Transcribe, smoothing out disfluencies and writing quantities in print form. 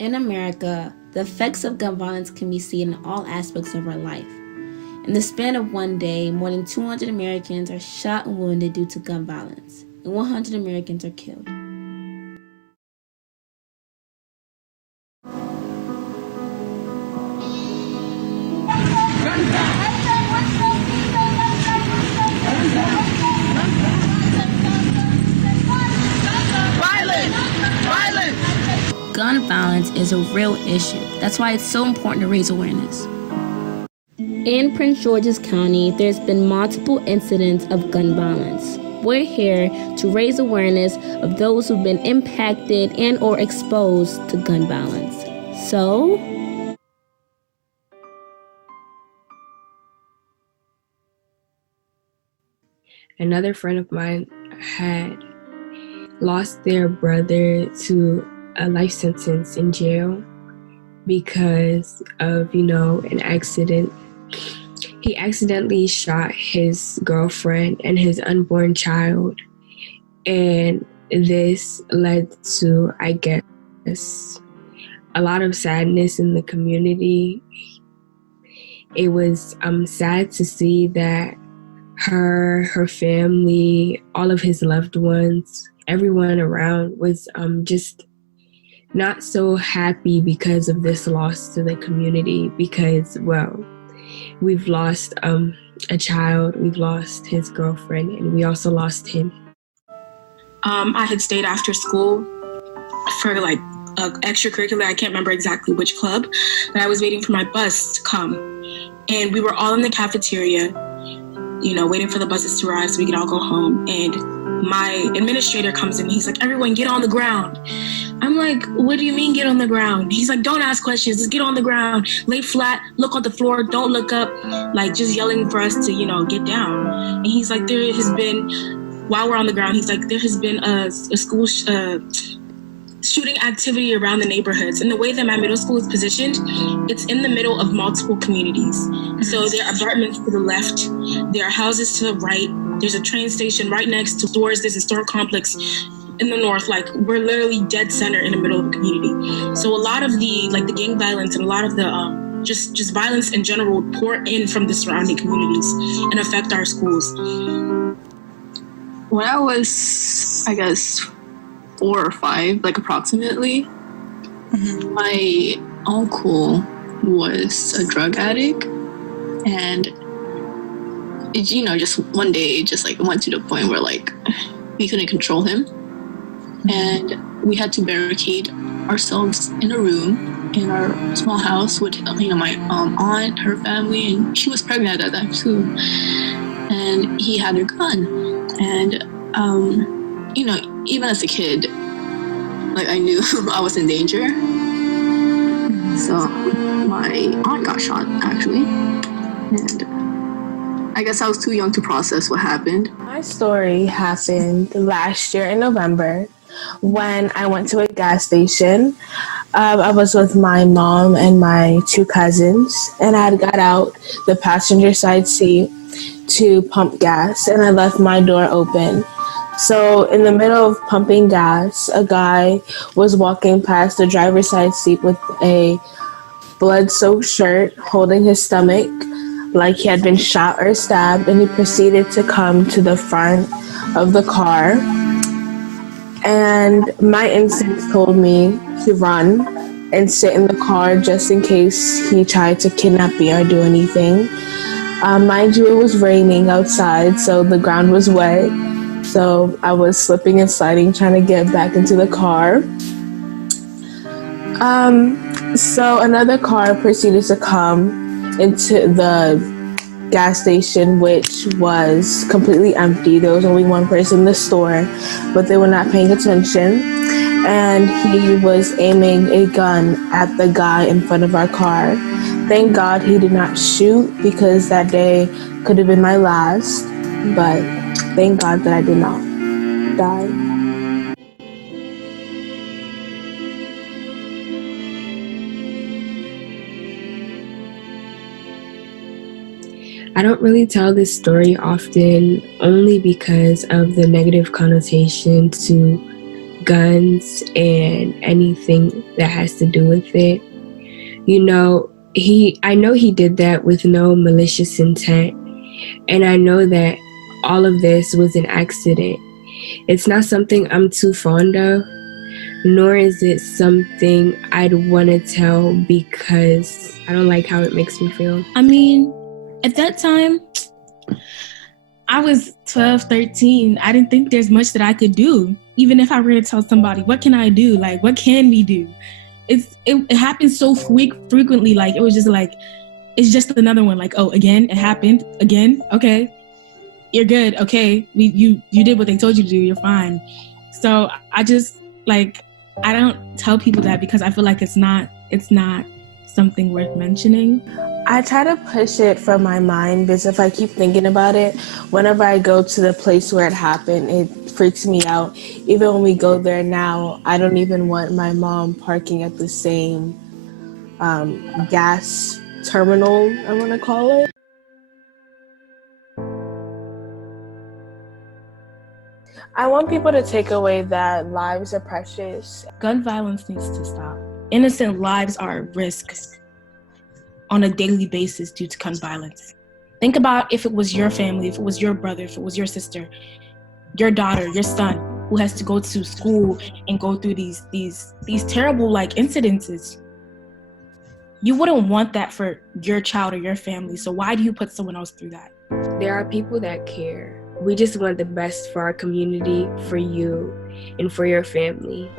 In America, the effects of gun violence can be seen in all aspects of our life. In the span of one day, more than 200 Americans are shot and wounded due to gun violence, and 100 Americans are killed. Gun violence is a real issue. That's why it's so important to raise awareness. In Prince George's County, there's been multiple incidents of gun violence. We're here to raise awareness of those who've been impacted and or exposed to gun violence. So, another friend of mine had lost their brother to a life sentence in jail because of, an accident. He accidentally shot his girlfriend and his unborn child. And this led to, I guess, a lot of sadness in the community. It was sad to see that her family, all of his loved ones, everyone around was just not so happy because of this loss to the community because, well, we've lost a child, we've lost his girlfriend, and we also lost him. I had stayed after school for extracurricular, I can't remember exactly which club, but I was waiting for my bus to come. And we were all in the cafeteria, waiting for the buses to arrive so we could all go home. And my administrator comes in, he's like, everyone get on the ground. I'm like, what do you mean get on the ground? He's like, don't ask questions, just get on the ground, lay flat, look on the floor, don't look up, just yelling for us to, get down. And he's like, there has been, while we're on the ground, he's like, there has been a school shooting activity around the neighborhoods. And the way that my middle school is positioned, it's in the middle of multiple communities. So there are apartments to the left, there are houses to the right, there's a train station right next to stores, there's a store complex in the north. We're literally dead center in the middle of the community. So a lot of the gang violence and a lot of the just violence in general pour in from the surrounding communities and affect our schools. When I was, I guess, 4 or 5, approximately, my uncle was a drug addict, and just one day, went to the point where we couldn't control him, and we had to barricade ourselves in a room in our small house with my aunt, her family, and she was pregnant at that time too, and he had a gun. And, even as a kid, I knew I was in danger. So my aunt got shot, actually. And I guess I was too young to process what happened. My story happened last year in November when I went to a gas station. I was with my mom and my 2 cousins, and I had got out the passenger side seat to pump gas, and I left my door open. So in the middle of pumping gas, a guy was walking past the driver's side seat with a blood-soaked shirt, holding his stomach like he had been shot or stabbed, and he proceeded to come to the front of the car. And my instincts told me to run and sit in the car just in case he tried to kidnap me or do anything. Mind you, it was raining outside, so the ground was wet. So I was slipping and sliding, trying to get back into the car. So another car proceeded to come into the gas station, which was completely empty. There was only one person in the store, but they were not paying attention. And he was aiming a gun at the guy in front of our car. Thank God he did not shoot, because that day could have been my last. But thank God that I did not die. I don't really tell this story often, only because of the negative connotation to guns and anything that has to do with it. You know, I know he did that with no malicious intent, and I know that all of this was an accident. It's not something I'm too fond of, nor is it something I'd want to tell because I don't like how it makes me feel. I mean, at that time, I was 12, 13. I didn't think there's much that I could do. Even if I were to tell somebody, what can I do? Like, what can we do? It happens so frequently. Like, it was just like, it's just another one. Like, oh, again, it happened. Again, okay. You're good. Okay. You did what they told you to do. You're fine. So I just, like, I don't tell people that because I feel like it's not something worth mentioning. I try to push it from my mind because if I keep thinking about it, whenever I go to the place where it happened, it freaks me out. Even when we go there now, I don't even want my mom parking at the same gas terminal, I want to call it. I want people to take away that lives are precious. Gun violence needs to stop. Innocent lives are at risk on a daily basis due to gun violence. Think about if it was your family, if it was your brother, if it was your sister, your daughter, your son, who has to go to school and go through these terrible like incidences. You wouldn't want that for your child or your family. So why do you put someone else through that? There are people that care. We just want the best for our community, for you, and for your family.